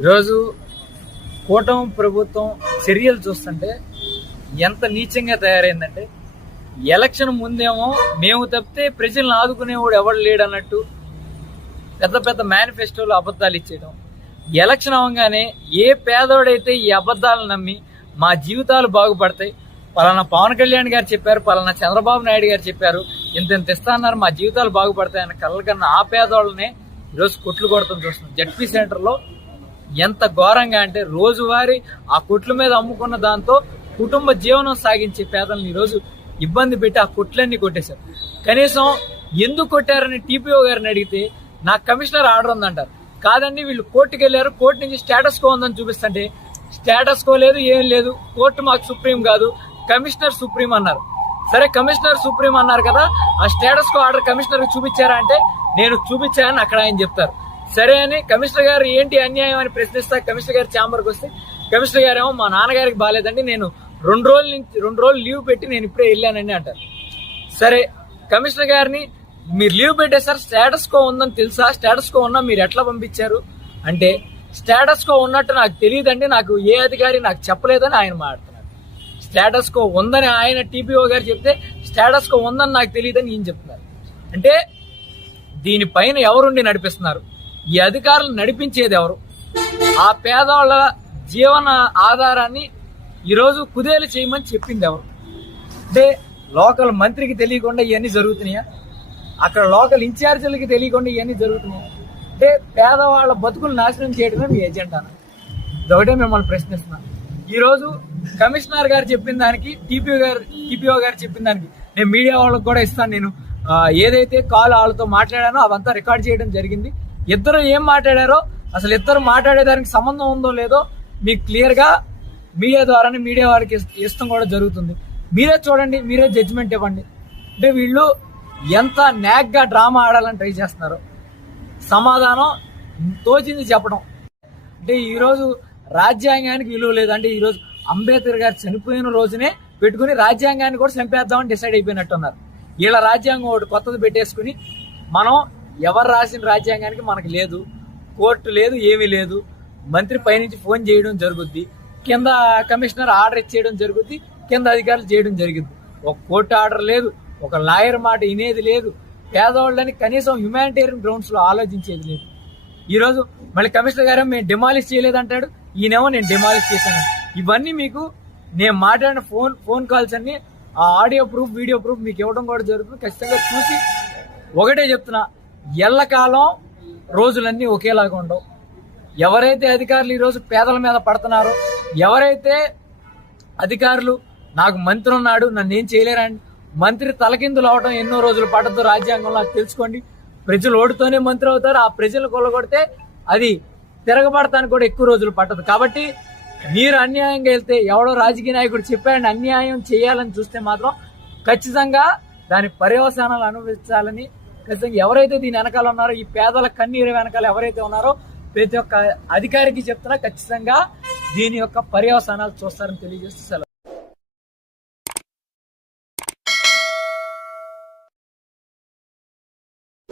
ఈరోజు కూటమి ప్రభుత్వం చర్యలు చూస్తుంటే ఎంత నీచంగా తయారైందంటే ఎలక్షన్ ముందేమో మేము తప్పితే ప్రజలను ఆదుకునేవాడు ఎవడు లేడు అన్నట్టు పెద్ద పెద్ద మేనిఫెస్టోలు అబద్ధాలు ఇచ్చేయడం. ఎలక్షన్ అవగానే ఏ పేదోడైతే ఈ అబద్ధాలను నమ్మి మా జీవితాలు బాగుపడతాయి పలానా పవన్ కళ్యాణ్ గారు చెప్పారు పలానా చంద్రబాబు నాయుడు గారు చెప్పారు ఇంత ఇంత ఇస్తా అన్నారు మా జీవితాలు బాగుపడతాయి అన్న కళ్ళకన్నా ఆ పేదోళ్ళనే ఈరోజు కొట్లు కొడతాం చూస్తున్నాం. జడ్పీ సెంటర్లో ఎంత ఘోరంగా అంటే రోజువారీ ఆ కొట్ల మీద అమ్ముకున్న దాంతో కుటుంబ జీవనం సాగించే పేదలను ఈరోజు ఇబ్బంది పెట్టి ఆ కొట్లన్నీ కొట్టేశారు. కనీసం ఎందుకు కొట్టారని టీపీఓ గారిని అడిగితే నాకు కమిషనర్ ఆర్డర్ ఉందంటారు. కాదండి వీళ్ళు కోర్టుకి వెళ్ళారు. కోర్టు నుంచి స్టేటస్ కో ఉందని చూపిస్తుంటే స్టేటస్ కో లేదు ఏం లేదు. కోర్టు మాకు సుప్రీం కాదు. కమిషనర్ సుప్రీం అన్నారు. సరే కమిషనర్ సుప్రీం అన్నారు కదా ఆ స్టేటస్ కో ఆర్డర్ కమిషనర్ చూపించారా అంటే నేను చూపించానని అక్కడ ఆయన చెప్తారు. సరే అని కమిషనర్ గారు ఏంటి అన్యాయం అని ప్రశ్నిస్తా కమిషనర్ గారు ఛాంబర్కి వస్తే కమిషనర్ గారు ఏమో మా నాన్నగారికి బాగాలేదండి నేను రెండు రోజుల నుంచి రెండు రోజులు లీవ్ పెట్టి నేను ఇప్పుడే వెళ్ళానండి అంటారు. సరే కమిషనర్ గారిని మీరు లీవ్ పెట్టేసారు స్టేటస్ కో ఉందని తెలుసా? స్టేటస్ కో ఉన్నా మీరు ఎట్లా పంపించారు? అంటే స్టేటస్ కో ఉన్నట్టు నాకు తెలియదండి నాకు ఏ అధికారి నాకు చెప్పలేదని ఆయన మాట్లాడుతున్నారు. స్టేటస్ కో ఉందని ఆయన టీపీఓ గారు చెప్తే స్టేటస్ కో ఉందని నాకు తెలియదని ఈయన చెప్తున్నారు. అంటే దీనిపైన ఎవరుండి నడిపిస్తున్నారు? ఈ అధికారులు నడిపించేది ఎవరు? ఆ పేదవాళ్ళ జీవన ఆధారాన్ని ఈరోజు కుదేలు చేయమని చెప్పింది ఎవరు? అంటే లోకల్ మంత్రికి తెలియకుండా ఇవన్నీ జరుగుతున్నాయా? అక్కడ లోకల్ ఇన్ఛార్జీలకి తెలియకుండా ఇవన్నీ జరుగుతున్నాయా? అంటే పేదవాళ్ళ బతుకులు నాశనం చేయడమే మీ ఎజెండా. ఇదొకటే మిమ్మల్ని ప్రశ్నిస్తున్నాను ఈరోజు కమిషనర్ గారు చెప్పిన దానికి టీపీఓ గారు టీపీఓ గారు చెప్పిన దానికి నేను మీడియా వాళ్ళకి కూడా ఇస్తాను నేను. ఏదైతే కాల్ వాళ్ళతో మాట్లాడానో అవంతా రికార్డ్ చేయడం జరిగింది. ఇద్దరు ఏం మాట్లాడారో అసలు ఇద్దరు మాట్లాడేదానికి సంబంధం ఉందో లేదో మీకు క్లియర్గా మీడియా ద్వారానే మీడియా వారికి ఇష్టం కూడా జరుగుతుంది. మీరే చూడండి మీరే జడ్జిమెంట్ ఇవ్వండి. అంటే వీళ్ళు ఎంత న్యాక్గా డ్రామా ఆడాలని ట్రై చేస్తున్నారు. సమాధానం తోచింది చెప్పడం. అంటే ఈరోజు రాజ్యాంగానికి విలువ లేదు అంటే ఈరోజు అంబేద్కర్ గారు చనిపోయిన రోజునే పెట్టుకుని రాజ్యాంగాన్ని కూడా చంపేద్దామని డిసైడ్ అయిపోయినట్టున్నారు. వీళ్ళ రాజ్యాంగం ఒకటి కొత్తది పెట్టేసుకుని మనం ఎవరు రాసిన రాజ్యాంగానికి మనకు లేదు కోర్టు లేదు ఏమీ లేదు. మంత్రి పైనుంచి ఫోన్ చేయడం జరుగుద్ది కింద కమిషనర్ ఆర్డర్ ఇచ్చేయడం జరుగుద్ది కింద అధికారులు చేయడం జరిగింది. ఒక కోర్టు ఆర్డర్ లేదు ఒక లాయర్ మాట వినేది లేదు పేదవాళ్ళని కనీసం హ్యుమానిటేరియన్ గ్రౌండ్స్లో ఆలోచించేది లేదు. ఈరోజు మళ్ళీ కమిషనర్ గారు మేము డిమాలిష్ చేయలేదంటాడు ఈయనేమో నేను డిమాలిష్ చేశాను. ఇవన్నీ మీకు నేను మాట్లాడిన ఫోన్ ఫోన్ కాల్స్ అన్ని ఆ ఆడియో ప్రూఫ్ వీడియో ప్రూఫ్ మీకు ఇవ్వడం కూడా జరుగుతుంది. ఖచ్చితంగా చూసి ఒకటే చెప్తున్నా ఎల్లకాలం రోజులన్నీ ఒకేలాగా ఉండవు. ఎవరైతే అధికారులు ఈరోజు పేదల మీద పడుతున్నారో ఎవరైతే అధికారులు నాకు మంత్రి ఉన్నాడు నన్ను ఏం చేయలేరండి మంత్రి తలకిందులు అవడం ఎన్నో రోజులు పడద్దు రాజ్యాంగంలో తెలుసుకోండి. ప్రజలు ఓడితోనే మంత్రి అవుతారు ఆ ప్రజలు కొల్లగొడితే అది తిరగబడతానికి కూడా ఎక్కువ రోజులు పట్టదు. కాబట్టి మీరు అన్యాయంగా వెళ్తే ఎవడో రాజకీయ నాయకుడు చెప్పాడని అన్యాయం చేయాలని చూస్తే మాత్రం ఖచ్చితంగా దాని పర్యవసానాలు అనుభవించాలని ఖచ్చితంగా ఎవరైతే దీని వెనకాల ఉన్నారో ఈ పేదల కన్నీరు వెనకాల ఎవరైతే ఉన్నారో ప్రతి ఒక్క అధికారికి చెప్తున్నా ఖచ్చితంగా దీని యొక్క పర్యవసానాలు చూస్తారని తెలియజేస్తూ సెలవు.